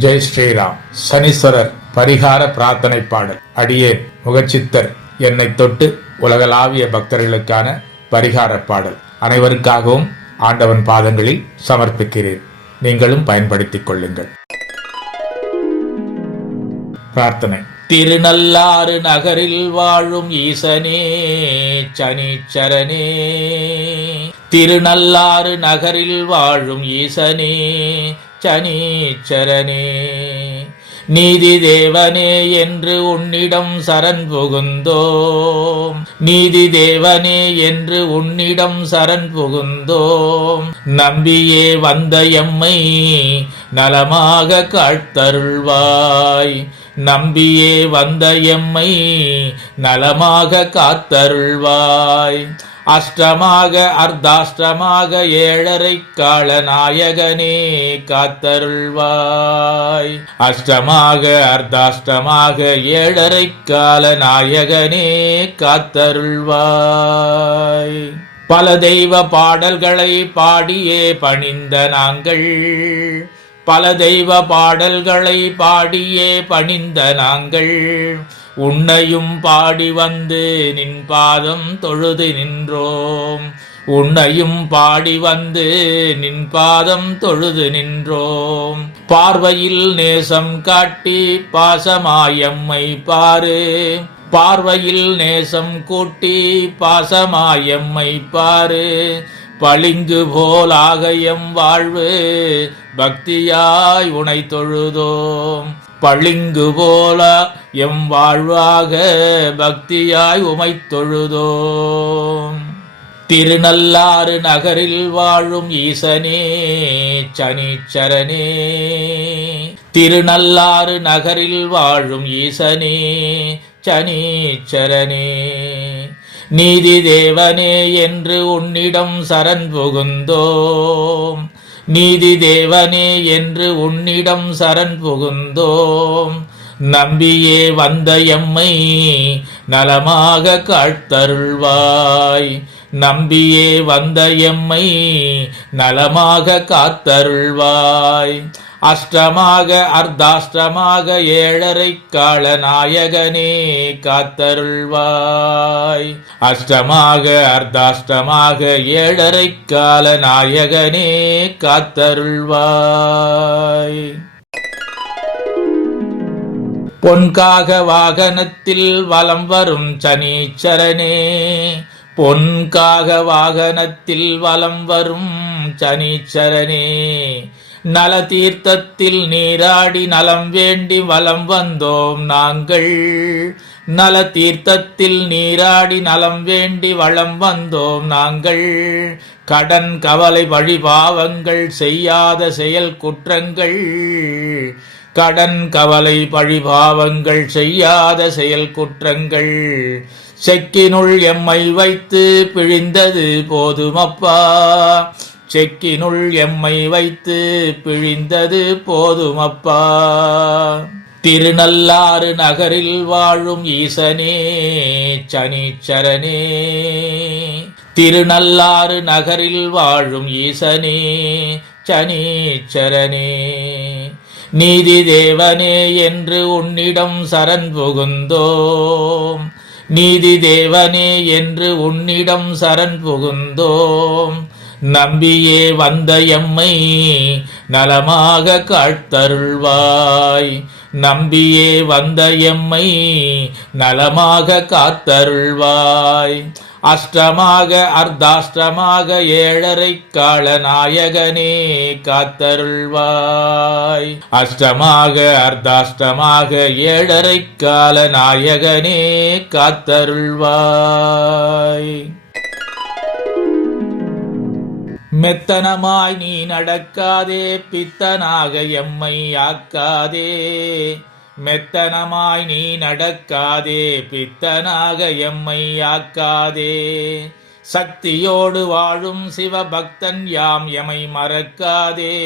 ஜெய் ஸ்ரீராம். சனீஸ்வரர் பரிகார பிரார்த்தனை பாடல். அடியேன் முகச்சித்தர் என்னை தொட்டு உலகளாவிய பக்தர்களுக்கான பரிகார பாடல். அனைவருக்காகவும் ஆண்டவன் பாதங்களில் சமர்ப்பிக்கிறேன். நீங்களும் பயன்படுத்திக் கொள்ளுங்கள். பிரார்த்தனை. திருநள்ளாறு நகரில் வாழும் ஈசனே சனீச்சரனே. திருநள்ளாறு நகரில் வாழும் ஈசனே சனீச்சரனே நீதி தேவனே என்று உன்னிடம் சரண் புகுந்தோம். நீதி தேவனே என்று உன்னிடம் சரண் புகுந்தோம். நம்பியே வந்த எம்மை நலமாக காத்தருள்வாய். நம்பியே வந்த எம்மை நலமாக காத்தருள்வாய். அஷ்டமாக அர்த்தாஷ்டமாக ஏழரை கால நாயகனே காத்தருள்வாய். அஷ்டமாக அர்த்தாஷ்டமாக ஏழரை கால நாயகனே காத்தருள்வாய். பல தெய்வ பாடல்களை பாடியே பணிந்த நாங்கள் பல தெய்வ பாடல்களை பாடியே பணிந்த நாங்கள் உன்னையும் பாடி வந்து நின் பாதம் தொழுது நின்றோம். உன்னையும் பாடி வந்து நின் பாதம் தொழுது நின்றோம். பார்வையில் நேசம் காட்டி பாசமாயம்மை பாரு. பார்வையில் நேசம் கூட்டி பாசமாயம்மை பாரு. பளிங்கு போலாக எம் வாழ்வு பக்தியாய் உனை தொழுதோம். பளிங்கு போல எம் வாழ்வாக பக்தியாய் உமை தொழுதோம் திருநள்ளாறு நகரில் வாழும் ஈசனே சனீச்சரனே. திருநள்ளாறு நகரில் வாழும் ஈசனே சனீச்சரனே. நீதி தேவனே என்று உன்னிடம் சரண் புகுந்தோம். நீதி தேவனே என்று உன்னிடம் சரண் புகுந்தோம். நம்பியே வந்த எம்மை நலமாக காத்தருள்வாய். நம்பியே வந்த எம்மை நலமாக காத்தருள்வாய். அஷ்டமாக அர்த்தாஷ்டமாக ஏழரை கால நாயகனே காத்தருள்வாய். அஷ்டமாக அர்த்தாஷ்டமாக ஏழரை கால நாயகனே காத்தருள்வாய். பொன்காக வாகனத்தில் வலம் வரும் சனீச்சரனே பொன்காக வாகனத்தில் வலம் வரும் சனீச்சரனே நல தீர்த்தத்தில் நீராடி நலம் வேண்டி வலம் வந்தோம் நாங்கள். நல தீர்த்தத்தில் நீராடி நலம் வேண்டி வளம் வந்தோம் நாங்கள். கடன் கவலை வழிபாவங்கள் செய்யாத செயல் குற்றங்கள். கடன் கவலை பழிபாவங்கள் செய்யாத செயல் குற்றங்கள். செக்கினுள் எம்மை வைத்து பிழிந்தது போதுமப்பா. செக்கினுள் எம்மை வைத்து பிழிந்தது போதுமப்பா திருநள்ளாறு நகரில் வாழும் ஈசனே சனீச்சரனே. திருநள்ளாறு நகரில் வாழும் ஈசனே சனீச்சரனே. நீதி தேவனே என்று உன்னிடம் சரண் புகுந்தோம். நீதி தேவனே என்று உன்னிடம் சரண் புகுந்தோம். நம்பியே வந்த எம்மை நலமாக காத்தருள்வாய். நம்பியே வந்த எம்மை நலமாக காத்தருள்வாய். அஷ்டமாக அர்த்தாஷ்டமாக ஏழரை கால நாயகனே காத்தருள்வாய். அஷ்டமாக அர்த்தாஷ்டமாக ஏழரை கால நாயகனே காத்தருள்வாய். மெத்தனமாய் நீ நடக்காதே பித்தனாக எம்மை ஆக்காதே. மெத்தனமாய் நீ நடக்காதே பித்தனாக எம்மை ஆக்காதே. சக்தியோடு வாழும் சிவபக்தன் யாம் எமை மறக்காதே.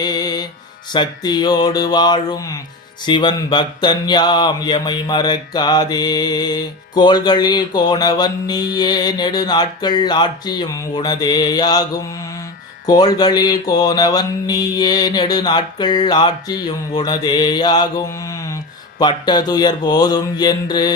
சக்தியோடு வாழும் சிவன் பக்தன் யாம் எமை மறக்காதே. கோள்களில் கோணவன் நீயே நெடுநாட்கள் ஆட்சியும் உனதேயாகும். கோள்களில் கோனவன் நீயே நெடு நாட்கள் ஆட்சியும் உனதேயாகும். பட்ட துயர் போதும் என்று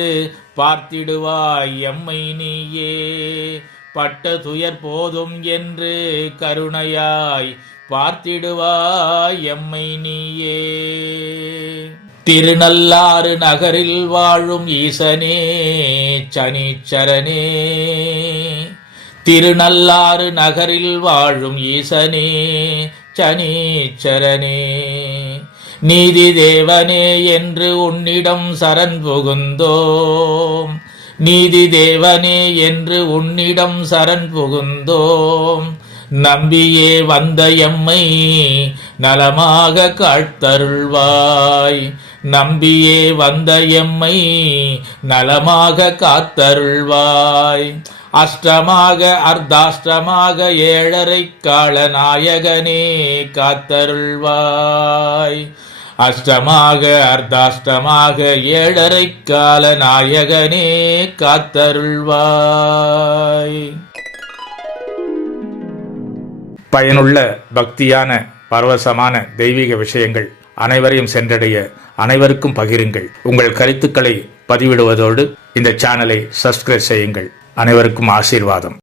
பார்த்திடுவாய் எம்மை நீயே. பட்ட துயர் போதும் என்று கருணையாய் பார்த்திடுவாய் எம்மை நீயே. திருநள்ளாறு நகரில் வாழும் ஈசனே சனீச்சரனே. திருநள்ளாறு நகரில் வாழும் ஈசனே சனீச்சரனே. நீதி தேவனே என்று உன்னிடம் சரண் புகுந்தோம். நீதி தேவனே என்று உன்னிடம் சரண் புகுந்தோம். நம்பியே வந்த எம்மை நலமாக காத்தருள்வாய். நம்பியே வந்த எம்மை நலமாக காத்தருள்வாய். அஷ்டமாக அர்த்தாஷ்டமாக ஏழரை கால நாயகனே காத்தருள்வாய். அஷ்டமாக அர்த்தாஷ்டமாக ஏழரை கால நாயகனே காத்தருள்வாய். பயனுள்ள பக்தியான பரவசமான தெய்வீக விஷயங்கள் அனைவரையும் சென்றடைய அனைவருக்கும் பகிருங்கள். உங்கள் கருத்துக்களை பதிவிடுவதோடு இந்த சேனலை சப்ஸ்கிரைப் செய்யுங்கள். அனைவருக்கும் ஆசீர்வாதம்.